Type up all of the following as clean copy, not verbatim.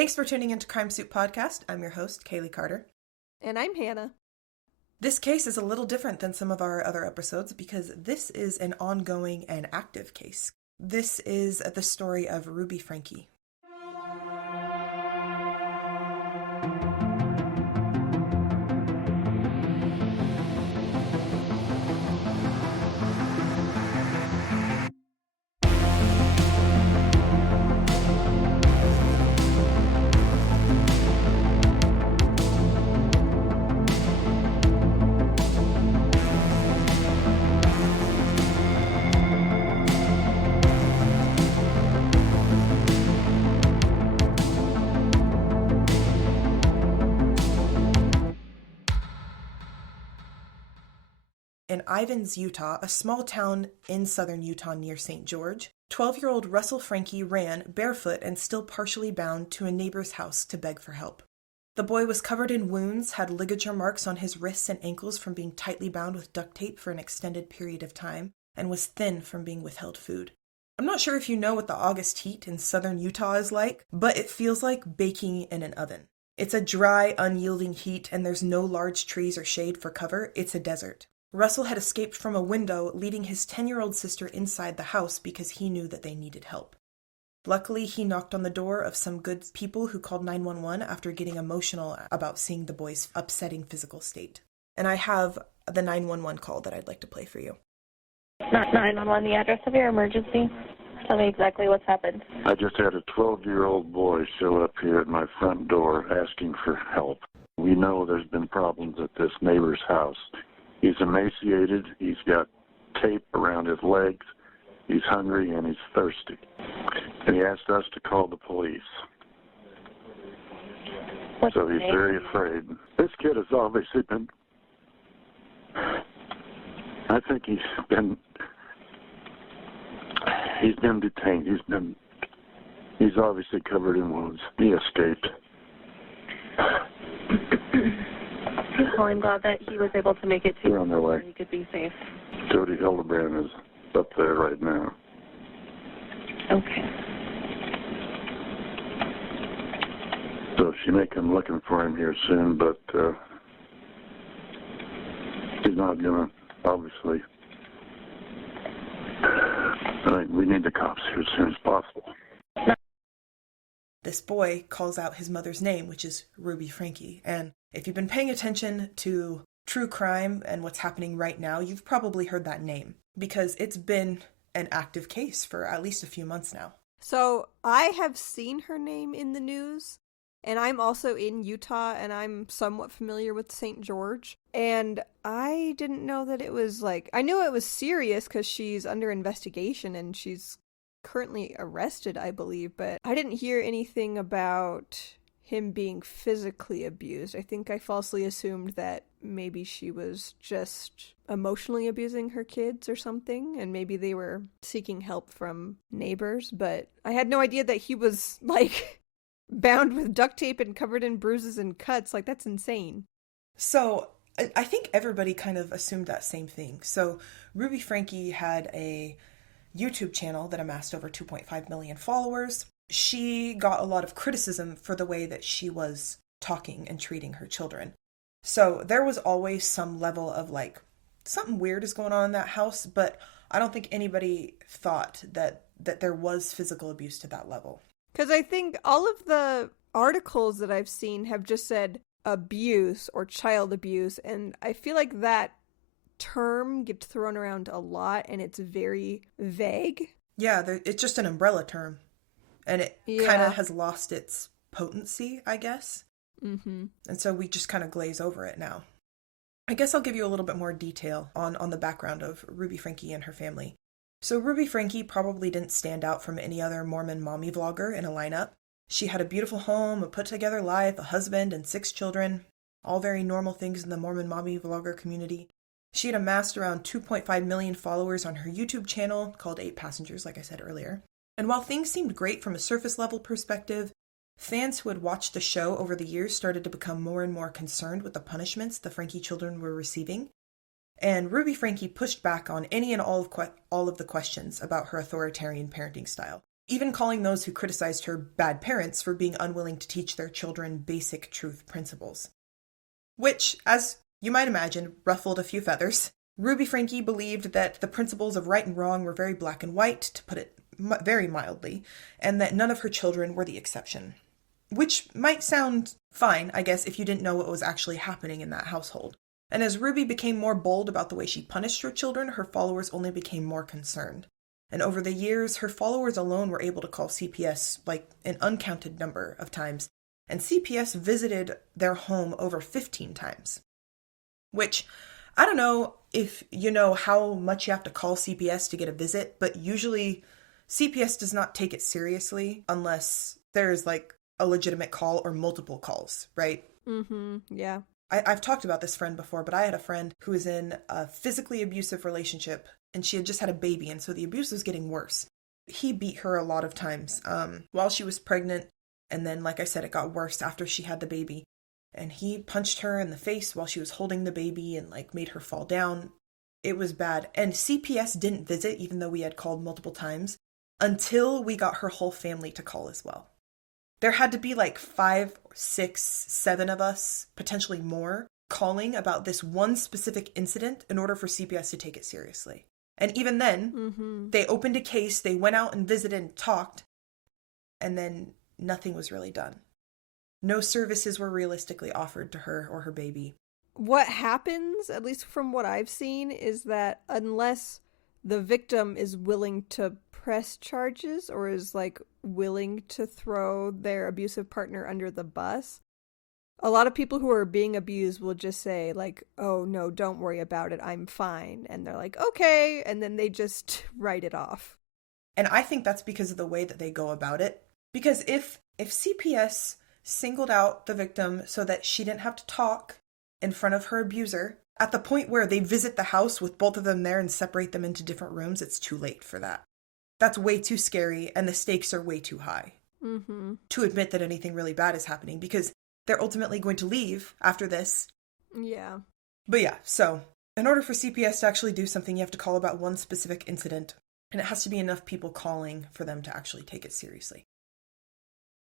Thanks for tuning into Crime Soup Podcast. I'm your host, Kaylee Carter. And I'm Hannah. This case is a little different than some of our other episodes because this is an ongoing and active case. This is the story of Ruby Franke. In Ivins, Utah, a small town in southern Utah near St. George, 12-year-old Russell Franke ran, barefoot and still partially bound, to a neighbor's house to beg for help. The boy was covered in wounds, had ligature marks on his wrists and ankles from being tightly bound with duct tape for an extended period of time, and was thin from being withheld food. I'm not sure if you know what the August heat in southern Utah is like, but it feels like baking in an oven. It's a dry, unyielding heat, and there's no large trees or shade for cover. It's a desert. Russell had escaped from a window, leaving his 10-year-old sister inside the house because he knew that they needed help. Luckily, he knocked on the door of some good people who called 911 after getting emotional about seeing the boy's upsetting physical state. And I have the 911 call that I'd like to play for you. 911, the address of your emergency. Tell me exactly what's happened. I just had a 12-year-old boy show up here at my front door asking for help. We know there's been problems at this neighbor's house. He's emaciated, he's got tape around his legs, he's hungry, and he's thirsty. And he asked us to call the police. So he's very afraid. This kid has obviously been... I think he's been detained. He's obviously covered in wounds. He escaped. Well, I'm glad that he was able to make it to They're on their way. where he could be safe. Jody Hildebrand is up there right now. Okay. So she may come looking for him here soon, but he's not going to, obviously. We need the cops here as soon as possible. This boy calls out his mother's name, which is Ruby Franke, and if you've been paying attention to true crime and what's happening right now, you've probably heard that name, because it's been an active case for at least a few months now. So I have seen her name in the news, and I'm also in Utah, and I'm somewhat familiar with St. George, and I didn't know that it was I knew it was serious because she's under investigation and she's currently arrested, I believe, but I didn't hear anything about him being physically abused. I think I falsely assumed that maybe she was just emotionally abusing her kids or something, and maybe they were seeking help from neighbors, but I had no idea that he was, bound with duct tape and covered in bruises and cuts. That's insane. So, I think everybody kind of assumed that same thing. So, Ruby Franke had a YouTube channel that amassed over 2.5 million followers. She got a lot of criticism for the way that she was talking and treating her children. So there was always some level of something weird is going on in that house, but I don't think anybody thought that there was physical abuse to that level. Because I think all of the articles that I've seen have just said abuse or child abuse, and I feel like that term gets thrown around a lot and it's very vague. Yeah, it's just an umbrella term. And it kind of has lost its potency, I guess. Mm-hmm. And so we just kind of glaze over it now. I guess I'll give you a little bit more detail on the background of Ruby Franke and her family. So Ruby Franke probably didn't stand out from any other Mormon mommy vlogger in a lineup. She had a beautiful home, a put-together life, a husband, and 6 children. All very normal things in the Mormon mommy vlogger community. She had amassed around 2.5 million followers on her YouTube channel, called 8 Passengers, like I said earlier. And while things seemed great from a surface-level perspective, fans who had watched the show over the years started to become more and more concerned with the punishments the Franke children were receiving. And Ruby Franke pushed back on any and all of the questions about her authoritarian parenting style. even calling those who criticized her bad parents for being unwilling to teach their children basic truth principles. Which, as you might imagine, ruffled a few feathers. Ruby Franke believed that the principles of right and wrong were very black and white, to put it very mildly, and that none of her children were the exception. Which might sound fine, I guess, if you didn't know what was actually happening in that household. And as Ruby became more bold about the way she punished her children, her followers only became more concerned. And over the years, her followers alone were able to call CPS like an uncounted number of times, and CPS visited their home over 15 times. Which, I don't know if you know how much you have to call CPS to get a visit, but usually CPS does not take it seriously unless there's like a legitimate call or multiple calls, right? Yeah. I've talked about this friend before, but I had a friend who was in a physically abusive relationship, and she had just had a baby, and so the abuse was getting worse. He beat her a lot of times while she was pregnant, and then, like I said, it got worse after she had the baby. And he punched her in the face while she was holding the baby and, like, made her fall down. It was bad. And CPS didn't visit, even though we had called multiple times, until we got her whole family to call as well. There had to be like 5, 6, 7 of us, potentially more, calling about this one specific incident in order for CPS to take it seriously. And even then, they opened a case, they went out and visited and talked, and then nothing was really done. No services were realistically offered to her or her baby. What happens, at least from what I've seen, is that unless the victim is willing to press charges or is like willing to throw their abusive partner under the bus, a lot of people who are being abused will just say like, oh no, don't worry about it, I'm fine. And they're like, okay. And then they just write it off. And I think that's because of the way that they go about it. Because if CPS singled out the victim so that she didn't have to talk in front of her abuser, at the point where they visit the house with both of them there and separate them into different rooms, it's too late for that. That's way too scary, and the stakes are way too high to admit that anything really bad is happening, because they're ultimately going to leave after this. Yeah. But yeah, so in order for CPS to actually do something, you have to call about one specific incident, and it has to be enough people calling for them to actually take it seriously.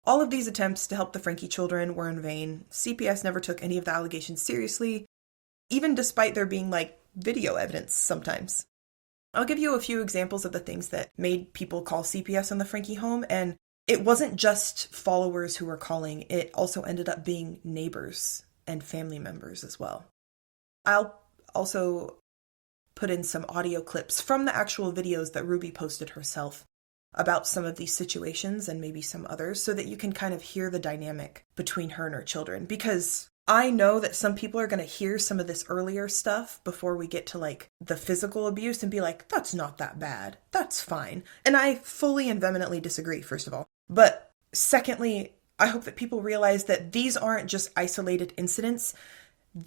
All of these attempts to help the Franke children were in vain. CPS never took any of the allegations seriously, even despite there being, like, video evidence sometimes. I'll give you a few examples of the things that made people call CPS on the Franke home, and it wasn't just followers who were calling, it also ended up being neighbors and family members as well. I'll also put in some audio clips from the actual videos that Ruby posted herself about some of these situations and maybe some others, so that you can kind of hear the dynamic between her and her children. Because I know that some people are going to hear some of this earlier stuff before we get to like the physical abuse and be like, that's not that bad, that's fine. And I fully and vehemently disagree, first of all. But secondly, I hope that people realize that these aren't just isolated incidents.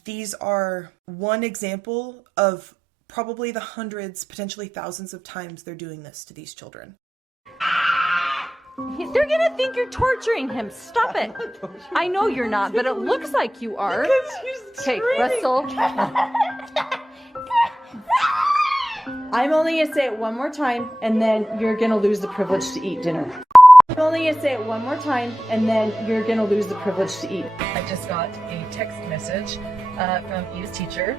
These are one example of probably the hundreds, potentially thousands of times they're doing this to these children. They're gonna think you're torturing him. Stop it. I know you're not, but it looks like you are. Okay, Russell. I'm only gonna say it one more time, and then you're gonna lose the privilege to eat dinner. I'm only gonna say it one more time, and then you're gonna lose the privilege to eat. I just got a text message from Eve's teacher,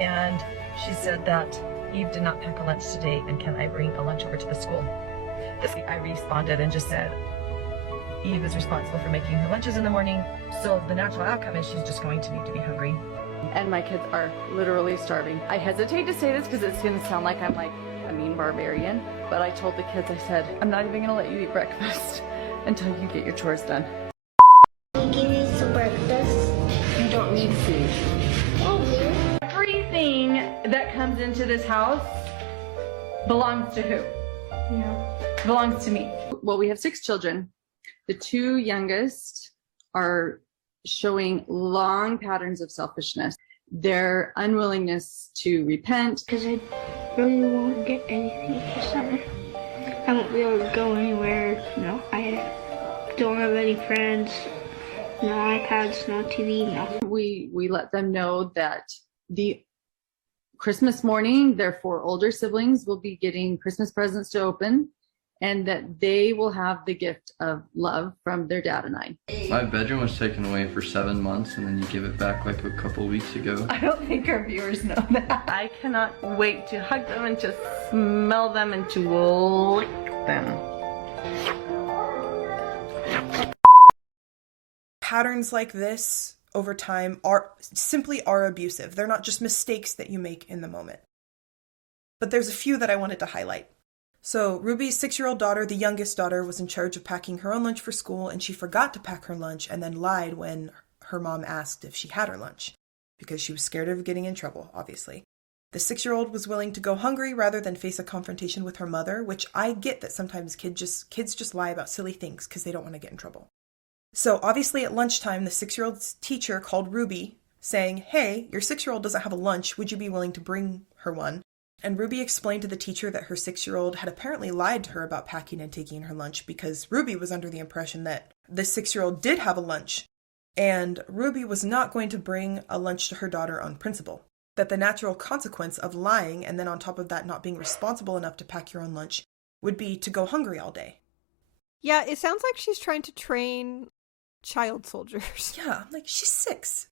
and she said that Eve did not pack a lunch today, and can I bring a lunch over to the school? I responded and just said, Eve is responsible for making her lunches in the morning, so the natural outcome is she's just going to need to be hungry. And my kids are literally starving. I hesitate to say this because it's gonna sound like I'm like a mean barbarian, but I told the kids, I said, I'm not even gonna let you eat breakfast until you get your chores done. Can you give me some breakfast? You don't need food. Oh, Everything that comes into this house belongs to who? yeah. Belongs to me. Well, we have 6 children. The 2 youngest are showing long patterns of selfishness. Their unwillingness to repent. Because I really won't get anything for summer. I won't be able to go anywhere. No, I don't have any friends. No iPads, no TV, no. We let them know that the Christmas morning, their 4 older siblings will be getting Christmas presents to open, and that they will have the gift of love from their dad and I. My bedroom was taken away for 7 months, and then you give it back like a couple weeks ago. I don't think our viewers know that. I cannot wait to hug them and to smell them and to lick them. Patterns like this over time are abusive. They're not just mistakes that you make in the moment. But there's a few that I wanted to highlight. So Ruby's 6-year-old daughter, the youngest daughter, was in charge of packing her own lunch for school, and she forgot to pack her lunch and then lied when her mom asked if she had her lunch, because she was scared of getting in trouble, obviously. The 6-year-old was willing to go hungry rather than face a confrontation with her mother, which I get that sometimes kids just lie about silly things because they don't want to get in trouble. So obviously at lunchtime, the 6-year-old's teacher called Ruby, saying, "Hey, your 6-year-old doesn't have a lunch. Would you be willing to bring her one?" And Ruby explained to the teacher that her 6-year-old had apparently lied to her about packing and taking her lunch because Ruby was under the impression that the 6-year-old did have a lunch, and Ruby was not going to bring a lunch to her daughter on principle. That the natural consequence of lying, and then on top of that not being responsible enough to pack your own lunch, would be to go hungry all day. Yeah, it sounds like she's trying to train child soldiers. Yeah, like she's 6.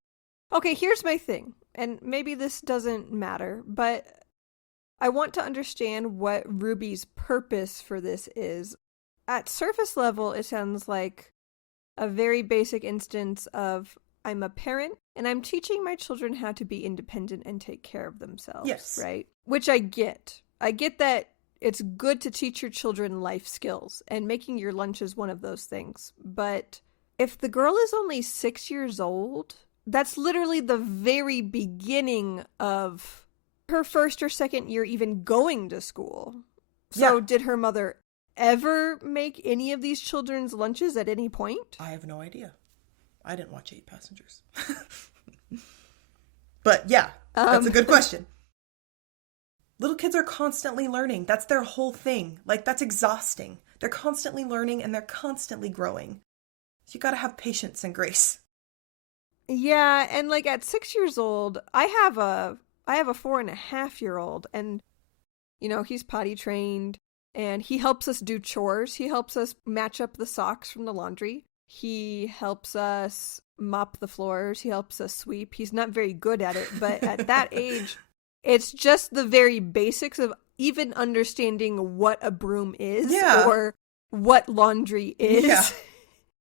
Okay, here's my thing, and maybe this doesn't matter, but I want to understand what Ruby's purpose for this is. At surface level, it sounds like a very basic instance of, I'm a parent and I'm teaching my children how to be independent and take care of themselves. Yes. Right? Which I get. I get that it's good to teach your children life skills, and making your lunch is one of those things. But if the girl is only 6 years old, that's literally the very beginning of her first or second year even going to school. So Yeah. Did her mother ever make any of these children's lunches at any point? I have no idea. I didn't watch 8 Passengers. But yeah, that's a good question. Little kids are constantly learning. That's their whole thing. Like, that's exhausting. They're constantly learning and they're constantly growing. You gotta have patience and grace. Yeah, and like at 6 years old, I have a 4.5-year-old, and he's potty trained, and he helps us do chores. He helps us match up the socks from the laundry. He helps us mop the floors. He helps us sweep. He's not very good at it, but at that age, it's just the very basics of even understanding what a broom is or what laundry is. Yeah.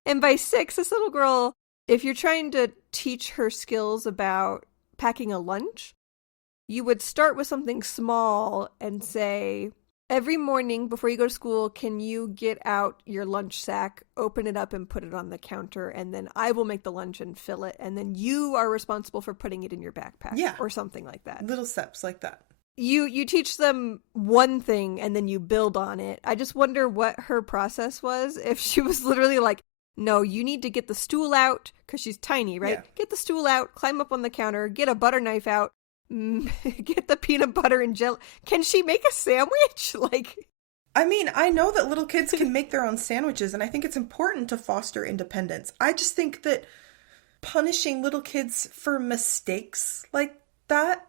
And by 6, this little girl, if you're trying to teach her skills about packing a lunch, you would start with something small and say, every morning before you go to school, can you get out your lunch sack, open it up and put it on the counter, and then I will make the lunch and fill it, and then you are responsible for putting it in your backpack, or something like that. Little steps like that. You teach them one thing and then you build on it. I just wonder what her process was, if she was literally like, no, you need to get the stool out, because she's tiny, right? Yeah. Get the stool out, climb up on the counter, get a butter knife out, get the peanut butter and jelly. Can she make a sandwich? I mean, I know that little kids can make their own sandwiches, and I think it's important to foster independence. I just think that punishing little kids for mistakes like that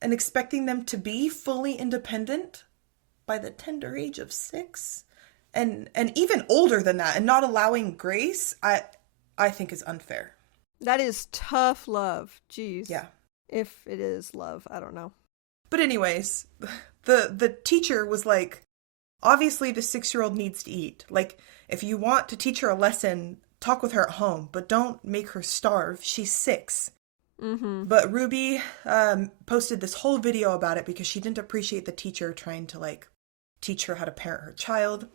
and expecting them to be fully independent by the tender age of 6 and even older than that, and not allowing grace, I think is unfair. That is tough love. Jeez. Yeah. If it is love, I don't know. But anyways, the teacher was like, obviously the 6-year-old needs to eat. Like, if you want to teach her a lesson, talk with her at home, but don't make her starve. She's 6. Mm-hmm. But Ruby posted this whole video about it because she didn't appreciate the teacher trying to teach her how to parent her child.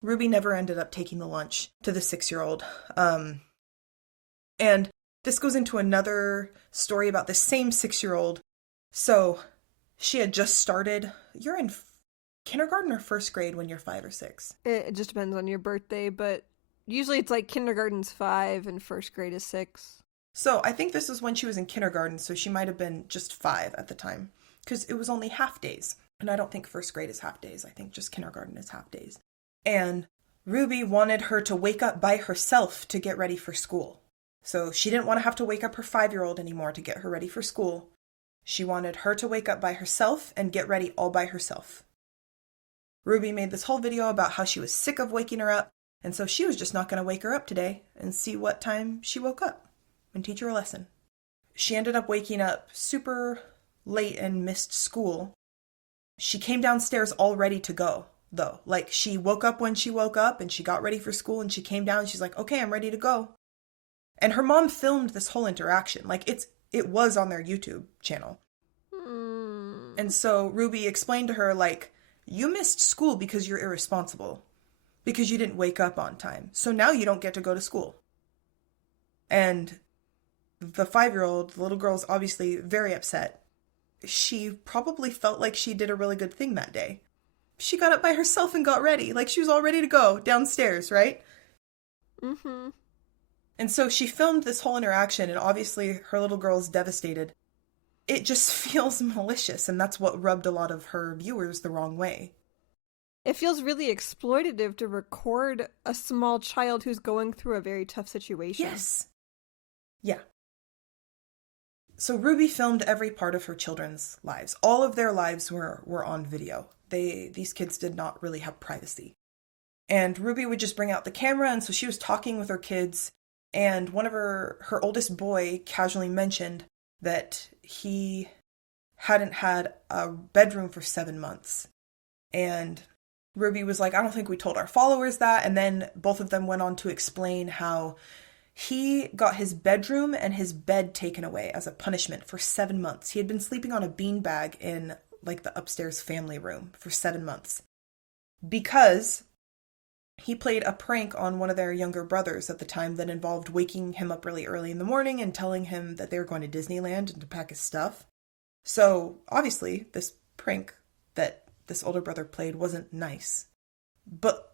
Ruby never ended up taking the lunch to the 6-year-old. And this goes into another story about the same 6-year-old. So she had just started. You're in kindergarten or first grade when you're 5 or 6? It just depends on your birthday, but usually it's like kindergarten's 5 and first grade is 6. So I think this is when she was in kindergarten, so she might have been just 5 at the time, because it was only half days. And I don't think first grade is half days. I think just kindergarten is half days. And Ruby wanted her to wake up by herself to get ready for school. So she didn't want to have to wake up her 5-year-old anymore to get her ready for school. She wanted her to wake up by herself and get ready all by herself. Ruby made this whole video about how she was sick of waking her up, and so she was just not going to wake her up today and see what time she woke up and teach her a lesson. She ended up waking up super late and missed school. She came downstairs all ready to go, though. Like, she woke up when she woke up and she got ready for school and she came down and she's like, okay, I'm ready to go. And her mom filmed this whole interaction. Like, it was on their YouTube channel. And so Ruby explained to her, like, you missed school because you're irresponsible. Because you didn't wake up on time. So now you don't get to go to school. And the 5-year-old, the little girl's obviously very upset. She probably felt like she did a really good thing that day. She got up by herself and got ready. Like, she was all ready to go downstairs, right? Mm-hmm. And so she filmed this whole interaction, and obviously her little girl's devastated. It just feels malicious, and that's what rubbed a lot of her viewers the wrong way. It feels really exploitative to record a small child who's going through a very tough situation. Yes. Yeah. So Ruby filmed every part of her children's lives. All of their lives were on video. These kids did not really have privacy. And Ruby would just bring out the camera, and so she was talking with her kids, and one of her oldest boy casually mentioned that he hadn't had a bedroom for 7 months. And Ruby was like, I don't think we told our followers that. And then both of them went on to explain how he got his bedroom and his bed taken away as a punishment for 7 months. He had been sleeping on a beanbag in, like, the upstairs family room for 7 months. Because he played a prank on one of their younger brothers at the time that involved waking him up really early in the morning and telling him that they were going to Disneyland and to pack his stuff. So, obviously, this prank that this older brother played wasn't nice. But,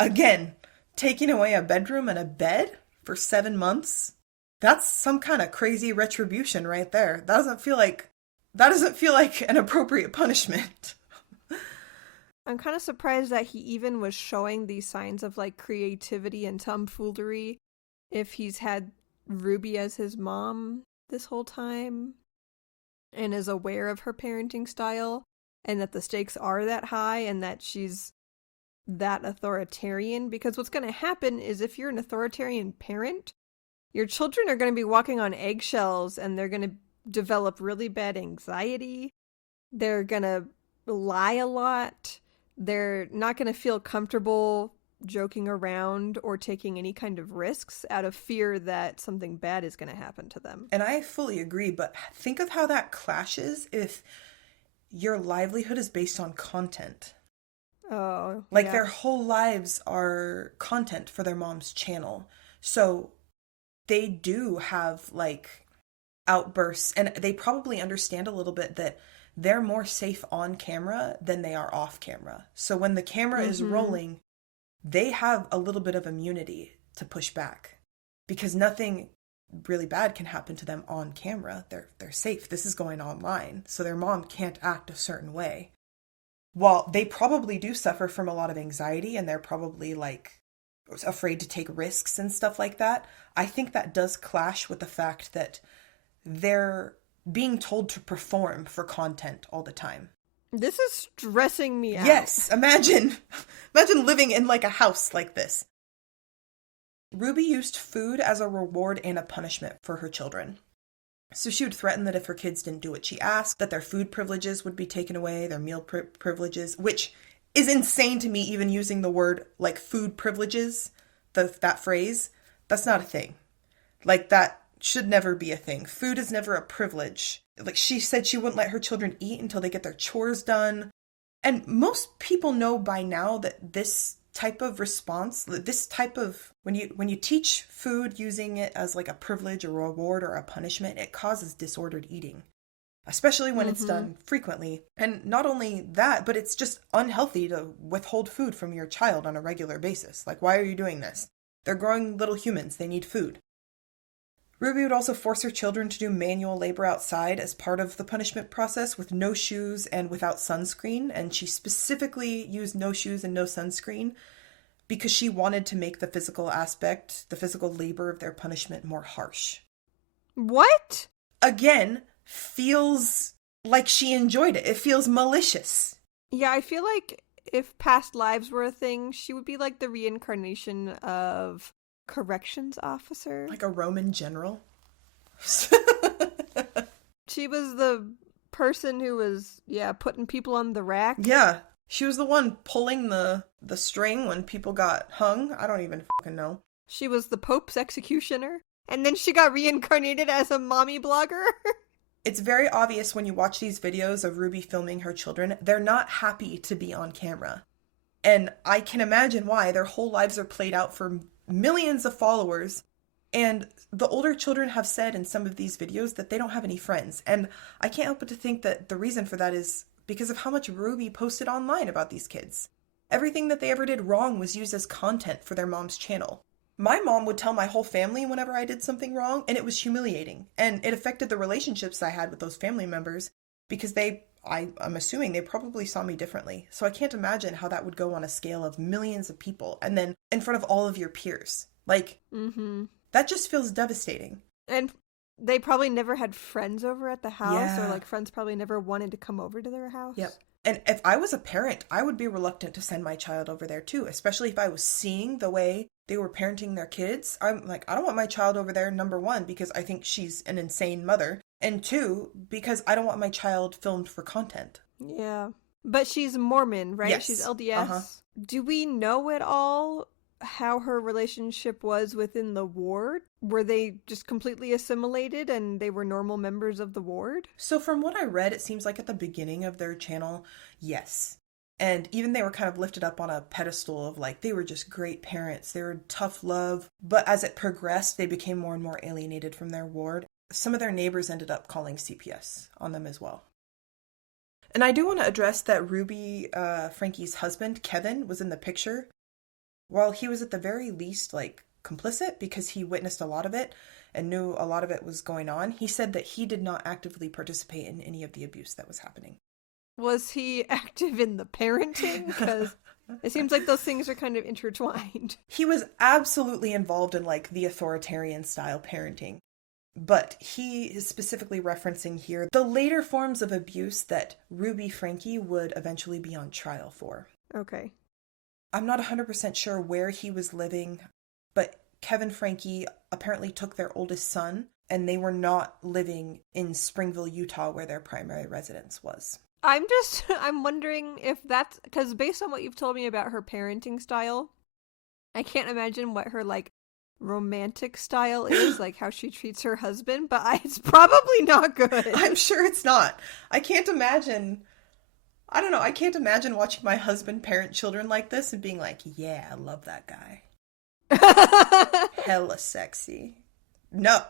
again, taking away a bedroom and a bed for 7 months, that's some kind of crazy retribution right there. That doesn't feel like an appropriate punishment. I'm kind of surprised that he even was showing these signs of, like, creativity and tomfoolery if he's had Ruby as his mom this whole time and is aware of her parenting style and that the stakes are that high and that she's that authoritarian. Because what's going to happen is if you're an authoritarian parent, your children are going to be walking on eggshells and they're going to develop really bad anxiety. They're going to lie a lot. They're not going to feel comfortable joking around or taking any kind of risks out of fear that something bad is going to happen to them. And I fully agree, but think of how that clashes if your livelihood is based on content. Oh, like, yeah. Their whole lives are content for their mom's channel. So they do have, like, outbursts, and they probably understand a little bit that they're more safe on camera than they are off camera. So when the camera is rolling, they have a little bit of immunity to push back because nothing really bad can happen to them on camera. They're safe. This is going online. So their mom can't act a certain way. While they probably do suffer from a lot of anxiety and they're probably, like, afraid to take risks and stuff like that, I think that does clash with the fact that they're being told to perform for content all the time. This is stressing me out. Yes, imagine living in, like, a house like this. Ruby used food as a reward and a punishment for her children. So she would threaten that if her kids didn't do what she asked, that their food privileges would be taken away, their meal privileges, which is insane to me, even using the word, like, food privileges, that phrase. That's not a thing. Like, that should never be a thing. Food is never a privilege. Like, she said she wouldn't let her children eat until they get their chores done. And most people know by now that this type of response, this type of, when you teach food using it as, like, a privilege, a reward, or a punishment, it causes disordered eating. Especially when it's done frequently. And not only that, but it's just unhealthy to withhold food from your child on a regular basis. Like, why are you doing this? They're growing little humans. They need food. Ruby would also force her children to do manual labor outside as part of the punishment process with no shoes and without sunscreen. And she specifically used no shoes and no sunscreen because she wanted to make the physical aspect, the physical labor of their punishment more harsh. What? Again, feels like she enjoyed it. It feels malicious. Yeah, I feel like if past lives were a thing, she would be like the reincarnation of corrections officer. Like a Roman general. She was the person who was, putting people on the rack. Yeah. She was the one pulling the string when people got hung. I don't even fucking know. She was the Pope's executioner. And then she got reincarnated as a mommy blogger. It's very obvious when you watch these videos of Ruby filming her children, they're not happy to be on camera. And I can imagine why. Their whole lives are played out for millions of followers. And the older children have said in some of these videos that they don't have any friends. And I can't help but to think that the reason for that is because of how much Ruby posted online about these kids. Everything that they ever did wrong was used as content for their mom's channel. My mom would tell my whole family whenever I did something wrong, and it was humiliating. And it affected the relationships I had with those family members because I'm assuming they probably saw me differently. So I can't imagine how that would go on a scale of millions of people and then in front of all of your peers. Like, that just feels devastating. And they probably never had friends over at the house, Yeah. or like friends probably never wanted to come over to their house. Yep. And if I was a parent, I would be reluctant to send my child over there too, especially if I was seeing the way they were parenting their kids. I'm like, I don't want my child over there, number one, because I think she's an insane mother, and two, because I don't want my child filmed for content. Yeah. But she's Mormon, right? Yes. She's LDS. Uh-huh. Do we know at all how her relationship was within the ward? Were they just completely assimilated and they were normal members of the ward? So from what I read, it seems like at the beginning of their channel, yes. And even they were kind of lifted up on a pedestal of like, they were just great parents. They were tough love. But as it progressed, they became more and more alienated from their ward. Some of their neighbors ended up calling CPS on them as well. And I do want to address that Ruby Franke's husband, Kevin, was in the picture. While he was at the very least like complicit because he witnessed a lot of it and knew a lot of it was going on, he said that he did not actively participate in any of the abuse that was happening. Was he active in the parenting? Because it seems like those things are kind of intertwined. He was absolutely involved in like the authoritarian style parenting. But he is specifically referencing here the later forms of abuse that Ruby Franke would eventually be on trial for. Okay. I'm not 100% sure where he was living, but Kevin Franke apparently took their oldest son, and they were not living in Springville, Utah, where their primary residence was. I'm wondering if that's, because based on what you've told me about her parenting style, I can't imagine what her, like, romantic style is, like how she treats her husband, but it's probably not good. I'm sure it's not. I can't imagine watching my husband parent children like this and being like, yeah, I love that guy. Hella sexy. No.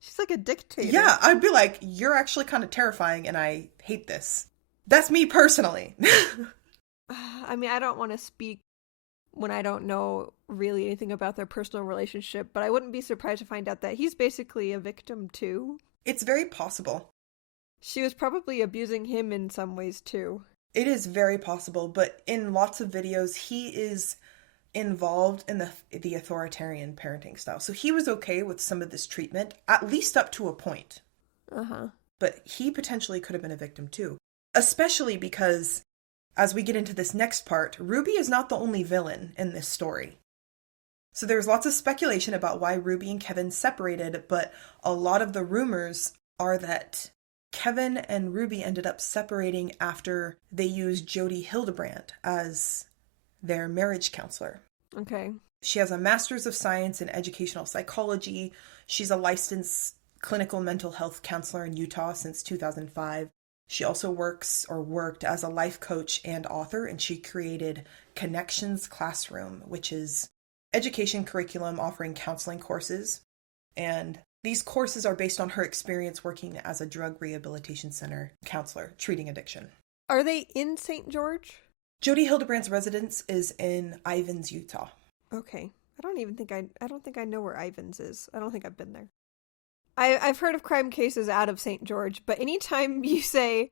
She's like a dictator. Yeah, I'd be like, you're actually kind of terrifying and I hate this. That's me personally. I mean, I don't want to speak when I don't know really anything about their personal relationship, but I wouldn't be surprised to find out that he's basically a victim too. It's very possible. She was probably abusing him in some ways too. It is very possible, but in lots of videos, he is involved in the authoritarian parenting style. So he was okay with some of this treatment, at least up to a point. Uh-huh. But he potentially could have been a victim too. Especially because, as we get into this next part, Ruby is not the only villain in this story. So there's lots of speculation about why Ruby and Kevin separated, but a lot of the rumors are that Kevin and Ruby ended up separating after they used Jody Hildebrand as their marriage counselor. Okay. She has a master's of science in educational psychology. She's a licensed clinical mental health counselor in Utah since 2005. She also worked as a life coach and author, and she created Connections Classroom, which is education curriculum offering counseling courses. And these courses are based on her experience working as a drug rehabilitation center counselor treating addiction. Are they in St. George? Jody Hildebrand's residence is in Ivins, Utah. Okay. I don't think I know where Ivins is. I don't think I've been there. I've heard of crime cases out of St. George, but anytime you say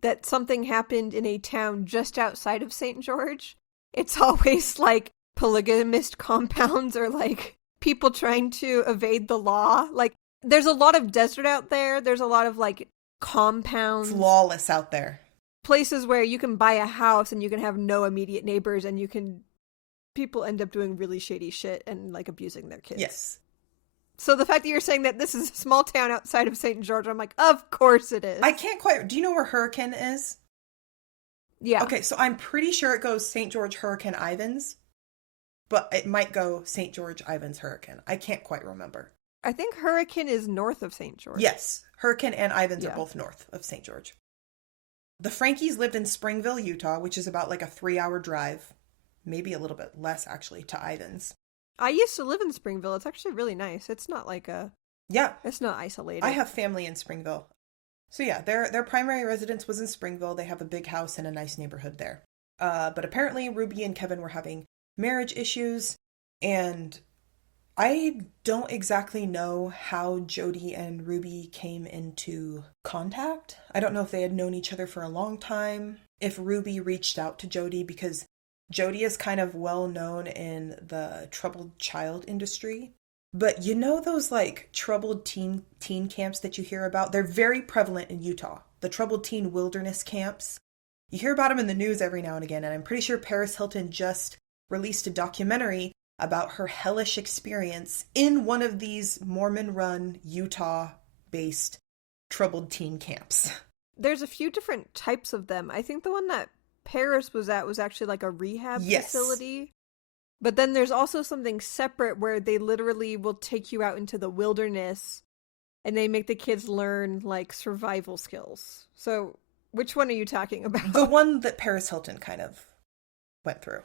that something happened in a town just outside of St. George, it's always like polygamist compounds or like people trying to evade the law. Like, there's a lot of desert out there. There's a lot of like compounds. It's lawless out there. places where you can buy a house and you can have no immediate neighbors, and people end up doing really shady shit and like abusing their kids. Yes. So the fact that you're saying that this is a small town outside of St. George, I'm like, of course it is. I can't quite... Do you know where Hurricane is? Yeah. Okay, so I'm pretty sure it goes St. George, Hurricane, Ivins. But it might go St. George, Ivins, Hurricane. I can't quite remember. I think Hurricane is north of St. George. Yes. Hurricane and Ivins are both north of St. George. The Frankies lived in Springville, Utah, which is about like a 3-hour drive. Maybe a little bit less, actually, to Ivins. I used to live in Springville. It's actually really nice. It's not like Yeah. It's not isolated. I have family in Springville. So yeah, their primary residence was in Springville. They have a big house and a nice neighborhood there. But apparently Ruby and Kevin were having marriage issues, and I don't exactly know how Jody and Ruby came into contact. I don't know if they had known each other for a long time, if Ruby reached out to Jody, because Jody is kind of well known in the troubled child industry. But you know those like troubled teen camps that you hear about? They're very prevalent in Utah. The troubled teen wilderness camps. You hear about them in the news every now and again, and I'm pretty sure Paris Hilton just released a documentary about her hellish experience in one of these Mormon-run, Utah-based troubled teen camps. There's a few different types of them. I think the one that Paris was at was actually like a rehab facility. But then there's also something separate where they literally will take you out into the wilderness and they make the kids learn like survival skills. So which one are you talking about? The one that Paris Hilton kind of went through.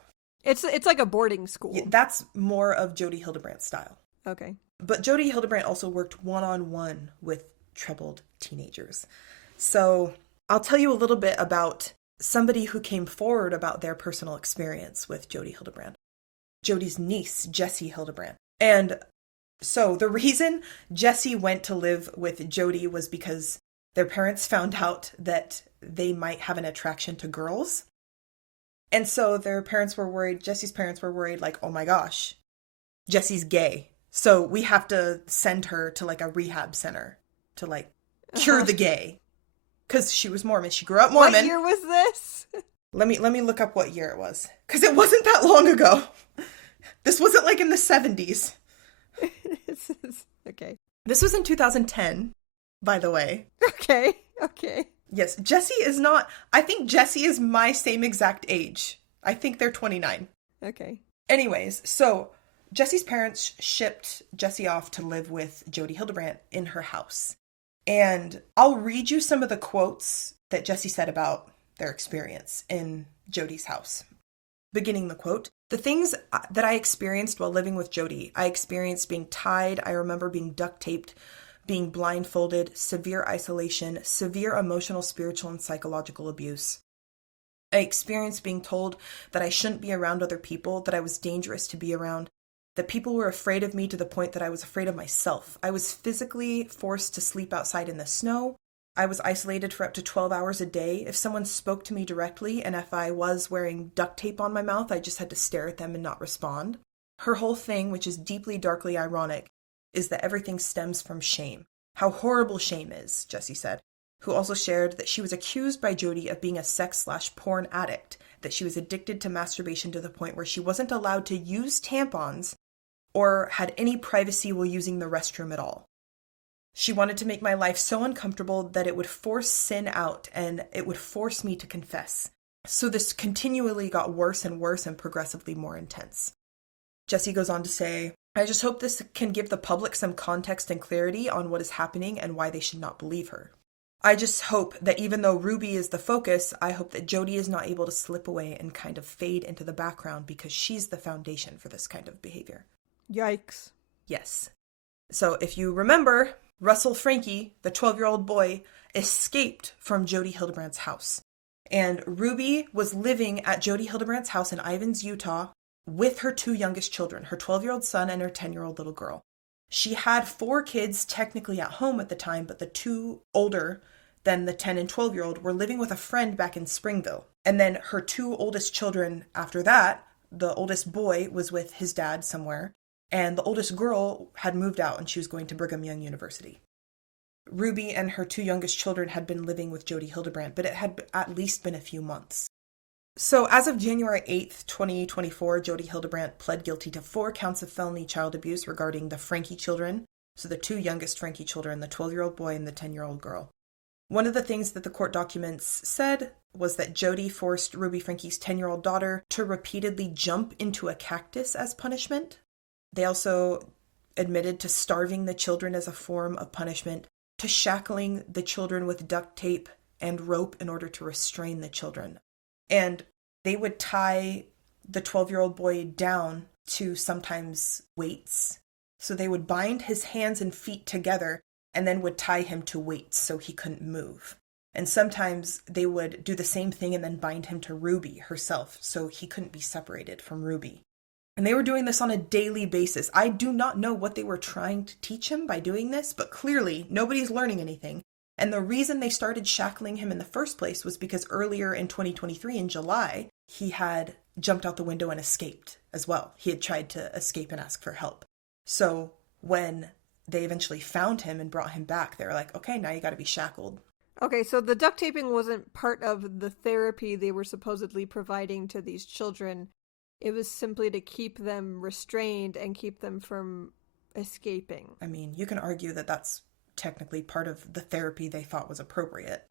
It's like a boarding school. Yeah, that's more of Jody Hildebrandt's style. Okay. But Jody Hildebrandt also worked one-on-one with troubled teenagers. So I'll tell you a little bit about somebody who came forward about their personal experience with Jody Hildebrandt. Jody's niece, Jessie Hildebrandt. And so the reason Jessie went to live with Jody was because their parents found out that they might have an attraction to girls. And so their parents were worried, Jessie's parents were worried, like, oh my gosh, Jessie's gay. So we have to send her to like a rehab center to like cure the gay. Because she was Mormon. She grew up Mormon. What year was this? Let me look up what year it was. Because it wasn't that long ago. This wasn't like in the 70s. Okay. This was in 2010, by the way. Okay. Yes, Jessie is not... I think Jessie is my same exact age. I think they're 29. Okay. Anyways, so Jessie's parents shipped Jessie off to live with Jody Hildebrandt in her house. And I'll read you some of the quotes that Jessie said about their experience in Jody's house. Beginning the quote, "The things that I experienced while living with Jody, I experienced being tied, I remember being duct taped, being blindfolded, severe isolation, severe emotional, spiritual, and psychological abuse. I experienced being told that I shouldn't be around other people, that I was dangerous to be around, that people were afraid of me to the point that I was afraid of myself. I was physically forced to sleep outside in the snow. I was isolated for up to 12 hours a day. If someone spoke to me directly, and if I was wearing duct tape on my mouth, I just had to stare at them and not respond. Her whole thing, which is deeply, darkly ironic, is that everything stems from shame. How horrible shame is," Jessie said, who also shared that she was accused by Jody of being a sex/porn addict, that she was addicted to masturbation to the point where she wasn't allowed to use tampons or had any privacy while using the restroom at all. She wanted to make my life so uncomfortable that it would force sin out and it would force me to confess. So this continually got worse and worse and progressively more intense. Jessie goes on to say, "I just hope this can give the public some context and clarity on what is happening and why they should not believe her. I just hope that even though Ruby is the focus, I hope that Jody is not able to slip away and kind of fade into the background because she's the foundation for this kind of behavior." Yikes. Yes. So if you remember, Russell Franke, the 12-year-old boy, escaped from Jody Hildebrandt's house. And Ruby was living at Jody Hildebrandt's house in Ivins, Utah, with her 2 youngest children, her 12-year-old son and her 10-year-old little girl. She had 4 kids technically at home at the time, but the 2 older than the 10 and 12-year-old were living with a friend back in Springville. And then her 2 oldest children after that, the oldest boy was with his dad somewhere, and the oldest girl had moved out and she was going to Brigham Young University. Ruby and her two youngest children had been living with Jody Hildebrandt, but it had at least been a few months. So as of January 8th, 2024, Jody Hildebrandt pled guilty to 4 counts of felony child abuse regarding the Franke children, so the 2 youngest Franke children, the 12-year-old boy and the 10-year-old girl. One of the things that the court documents said was that Jody forced Ruby Franke's 10-year-old daughter to repeatedly jump into a cactus as punishment. They also admitted to starving the children as a form of punishment, to shackling the children with duct tape and rope in order to restrain the children. And they would tie the 12-year-old boy down to sometimes weights. So they would bind his hands and feet together and then would tie him to weights so he couldn't move. And sometimes they would do the same thing and then bind him to Ruby herself so he couldn't be separated from Ruby. And they were doing this on a daily basis. I do not know what they were trying to teach him by doing this, but clearly nobody's learning anything. And the reason they started shackling him in the first place was because earlier in 2023, in July, he had jumped out the window and escaped as well. He had tried to escape and ask for help. So when they eventually found him and brought him back, they were like, okay, now you got to be shackled. Okay, so the duct taping wasn't part of the therapy they were supposedly providing to these children. It was simply to keep them restrained and keep them from escaping. I mean, you can argue that that's technically part of the therapy they thought was appropriate.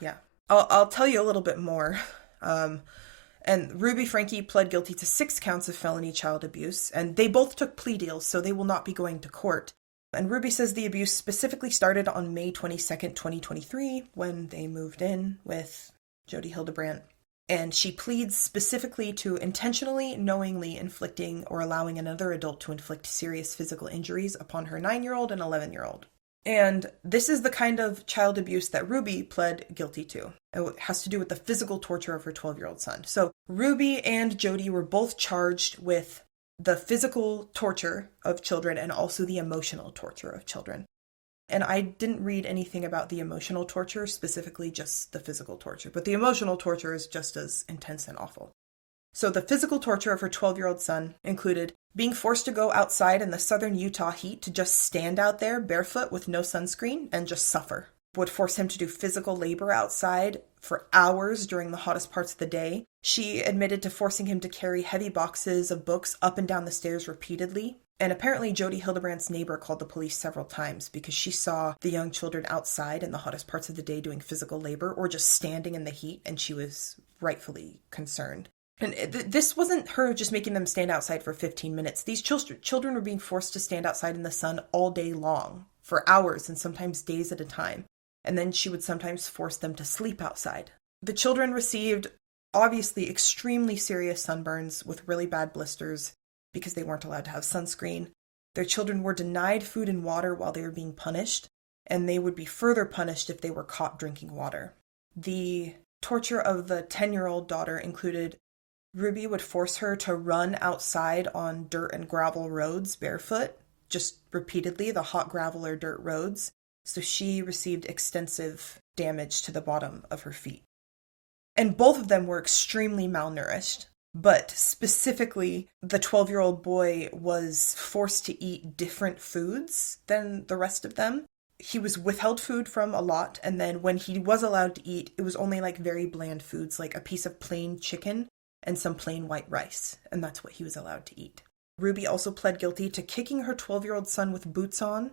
Yeah. I'll tell you a little bit more. And Ruby Franke pled guilty to 6 counts of felony child abuse, and they both took plea deals, so they will not be going to court. And Ruby says the abuse specifically started on May 22nd, 2023, when they moved in with Jody Hildebrandt. And she pleads specifically to intentionally, knowingly inflicting or allowing another adult to inflict serious physical injuries upon her 9-year-old and 11-year-old. And this is the kind of child abuse that Ruby pled guilty to. It has to do with the physical torture of her 12-year-old son. So Ruby and Jody were both charged with the physical torture of children and also the emotional torture of children. And I didn't read anything about the emotional torture, specifically just the physical torture. But the emotional torture is just as intense and awful. So the physical torture of her 12-year-old son included being forced to go outside in the southern Utah heat to just stand out there barefoot with no sunscreen and just suffer. Would force him to do physical labor outside for hours during the hottest parts of the day. She admitted to forcing him to carry heavy boxes of books up and down the stairs repeatedly. And apparently Jody Hildebrandt's neighbor called the police several times because she saw the young children outside in the hottest parts of the day doing physical labor or just standing in the heat, and she was rightfully concerned. And this wasn't her just making them stand outside for 15 minutes. These children were being forced to stand outside in the sun all day long, for hours and sometimes days at a time. And then she would sometimes force them to sleep outside. The children received obviously extremely serious sunburns with really bad blisters because they weren't allowed to have sunscreen. Their children were denied food and water while they were being punished, and they would be further punished if they were caught drinking water. The torture of the 10-year-old daughter included Ruby would force her to run outside on dirt and gravel roads barefoot, just repeatedly, the hot gravel or dirt roads. So she received extensive damage to the bottom of her feet. And both of them were extremely malnourished. But specifically, the 12-year-old boy was forced to eat different foods than the rest of them. He was withheld food from a lot, and then when he was allowed to eat, it was only like very bland foods, like a piece of plain chicken and some plain white rice, and that's what he was allowed to eat. Ruby also pled guilty to kicking her 12-year-old son with boots on,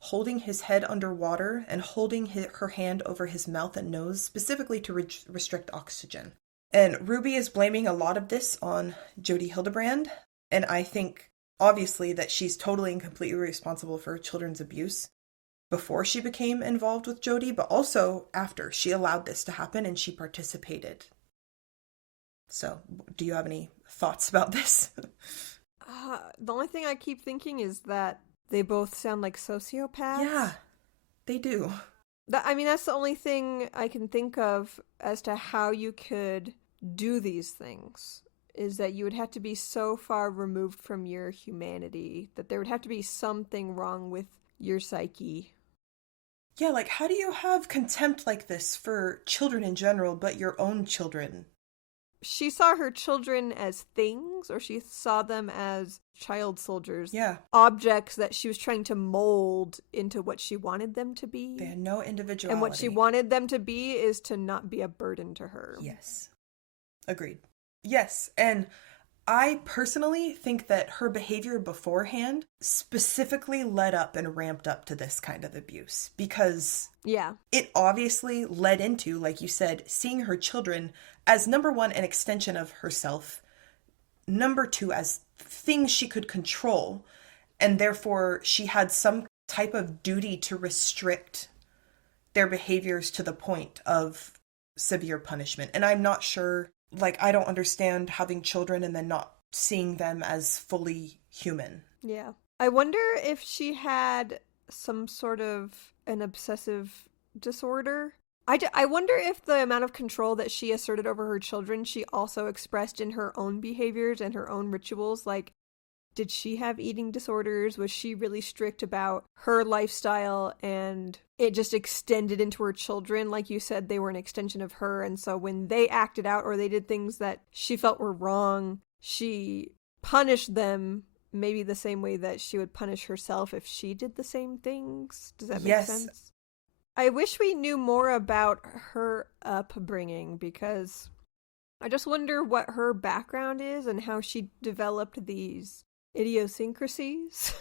holding his head underwater, and holding her hand over his mouth and nose, specifically to restrict oxygen. And Ruby is blaming a lot of this on Jody Hildebrandt, and I think, obviously, that she's totally and completely responsible for children's abuse before she became involved with Jody, but also after. She allowed this to happen, and she participated. So, do you have any thoughts about this? The only thing I keep thinking is that they both sound like sociopaths. Yeah, they do. That's the only thing I can think of as to how you could do these things, is that you would have to be so far removed from your humanity that there would have to be something wrong with your psyche. Yeah, like, how do you have contempt like this for children in general, but your own children? she saw her children as things, or she saw them as child soldiers. Yeah. Objects that she was trying to mold into what she wanted them to be. They had no individuality. And what she wanted them to be is to not be a burden to her. Yes. Agreed. Yes, and I personally think that her behavior beforehand specifically led up and ramped up to this kind of abuse, because it obviously led into, like you said, seeing her children as, number one, an extension of herself, number two, as things she could control, and therefore she had some type of duty to restrict their behaviors to the point of severe punishment. And I'm not sure, like, I don't understand having children and then not seeing them as fully human. Yeah. I wonder if she had some sort of an obsessive disorder. I wonder if the amount of control that she asserted over her children, she also expressed in her own behaviors and her own rituals. Like, did she have eating disorders? Was she really strict about her lifestyle and it just extended into her children? Like you said, they were an extension of her. And so when they acted out or they did things that she felt were wrong, she punished them maybe the same way that she would punish herself if she did the same things. Does that make sense? I wish we knew more about her upbringing, because I just wonder what her background is and how she developed these idiosyncrasies.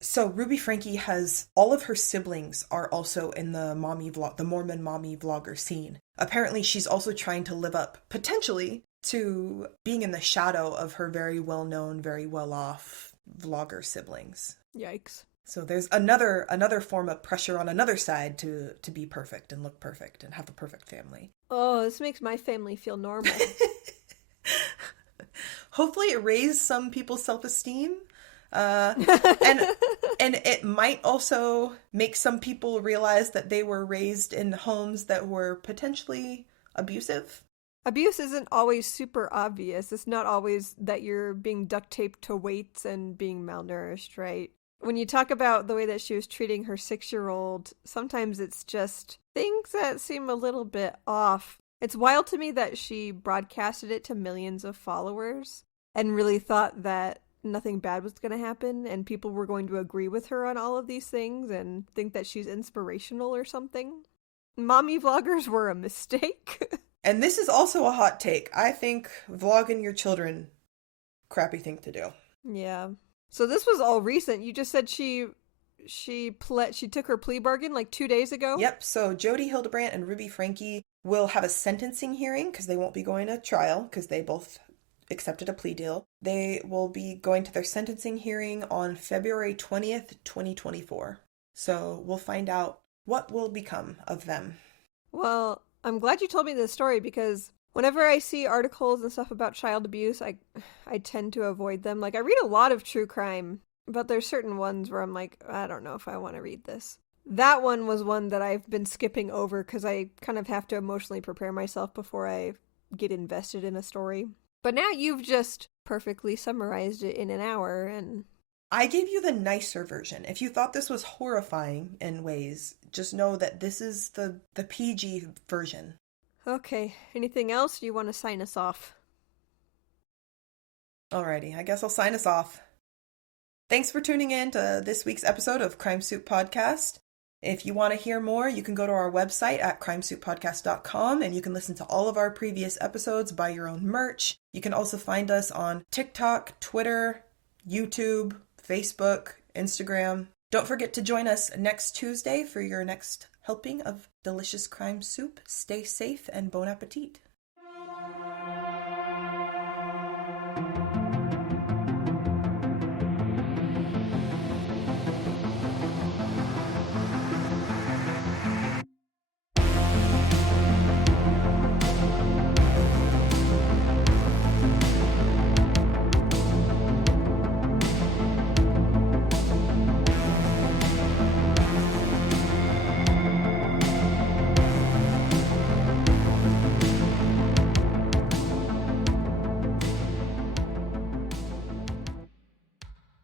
So Ruby Franke has, all of her siblings are also in the Mormon mommy vlogger scene. Apparently she's also trying to live up, potentially, to being in the shadow of her very well-known, very well-off vlogger siblings. Yikes. So there's another form of pressure on another side to be perfect and look perfect and have a perfect family. Oh, this makes my family feel normal. Hopefully it raised some people's self-esteem. And it might also make some people realize that they were raised in homes that were potentially abusive. Abuse isn't always super obvious. It's not always that you're being duct taped to weights and being malnourished, right? When you talk about the way that she was treating her 6-year-old, sometimes it's just things that seem a little bit off. It's wild to me that she broadcasted it to millions of followers and really thought that nothing bad was going to happen and people were going to agree with her on all of these things and think that she's inspirational or something. Mommy vloggers were a mistake. And this is also a hot take. I think vlogging your children, crappy thing to do. Yeah. So this was all recent. You just said she took her plea bargain like 2 days ago? Yep. So Jody Hildebrandt and Ruby Franke will have a sentencing hearing because they won't be going to trial because they both accepted a plea deal. They will be going to their sentencing hearing on February 20th, 2024. So we'll find out what will become of them. Well, I'm glad you told me this story because whenever I see articles and stuff about child abuse, I tend to avoid them. Like, I read a lot of true crime, but there's certain ones where I'm like, I don't know if I want to read this. That one was one that I've been skipping over because I kind of have to emotionally prepare myself before I get invested in a story. But now you've just perfectly summarized it in an hour, and I gave you the nicer version. If you thought this was horrifying in ways, just know that this is the PG version. Okay, anything else? Do you want to sign us off? Alrighty, I guess I'll sign us off. Thanks for tuning in to this week's episode of Crime Soup Podcast. If you want to hear more, you can go to our website at crimesouppodcast.com and you can listen to all of our previous episodes, buy your own merch. You can also find us on TikTok, Twitter, YouTube, Facebook, Instagram. Don't forget to join us next Tuesday for your next helping of delicious crime soup. Stay safe and bon appetit.